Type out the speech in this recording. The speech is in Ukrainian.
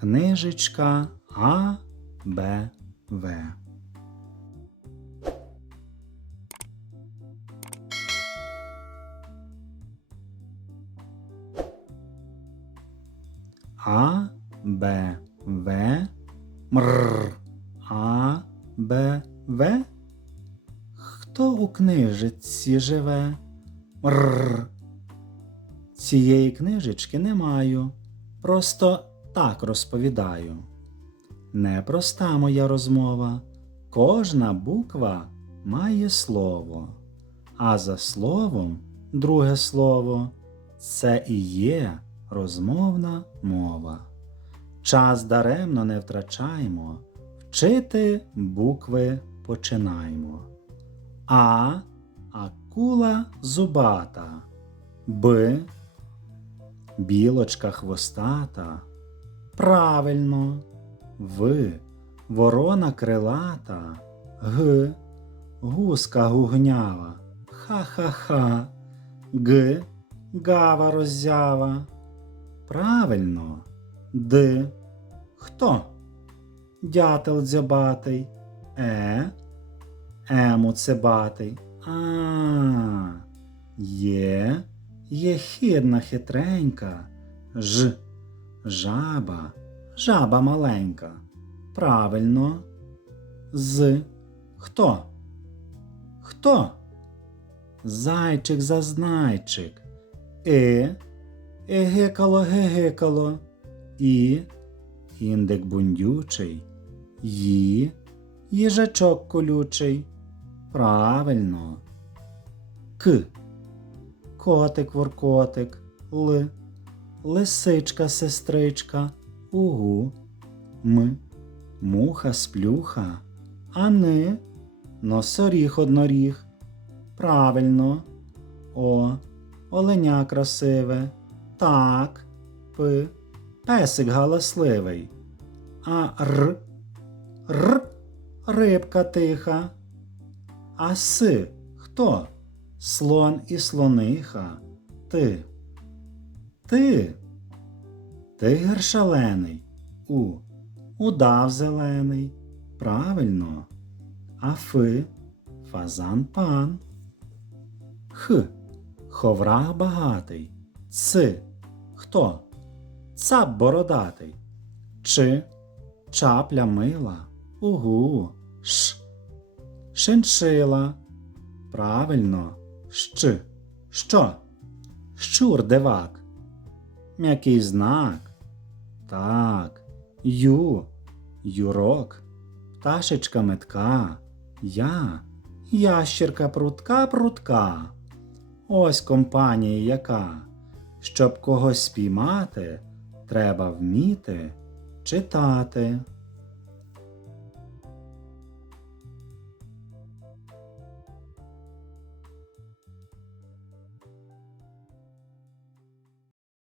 книжечка А, Б, В. А, Б, В, Мр. А, Б, В. Хто у книжиці живе? Мр. Цієї книжечки не маю. Просто так розповідаю. Непроста моя розмова. Кожна буква має слово, а за словом друге слово це і є розмовна мова. Час даремно не втрачаймо, вчити букви починаймо. А акула зубата, Б білочка хвостата. Правильно, В ворона крилата, Г гуска гугнява, ха-ха-ха, Г гава роззява. Правильно, Д хто? Дятел дзьобатий, Е Ему цибатий. А, є, єхидна хитренька, Ж, жаба, жаба маленька. Правильно. З, хто? Хто? Зайчик зазнайчик. Е, егекало гегекало. І, індик бундючий. Ї, їжачок колючий. Правильно. К. Котик воркотик. Л. Лисичка сестричка. Угу. М. Муха сплюха. А ни. Носоріг одноріг. Правильно. О. Оленя красиве. Так. П. Песик галасливий. А р. Р. Рибка тиха. А си хто? Слон і слониха. Ти. Ти. Тигр шалений. У. Удав зелений. Правильно. А фи. Фазан пан. Х. Ховрах багатий. Ц. Хто? Цап бородатий. Чи. Чапля мила. Угу. Ш. Шиншила. Правильно. Щ. Що? Щур дивак. М'який знак. Так. Ю. Юрок. Пташечка метка. Я. Ящірка прутка прутка. Ось компанія яка. Щоб когось спіймати, треба вміти читати.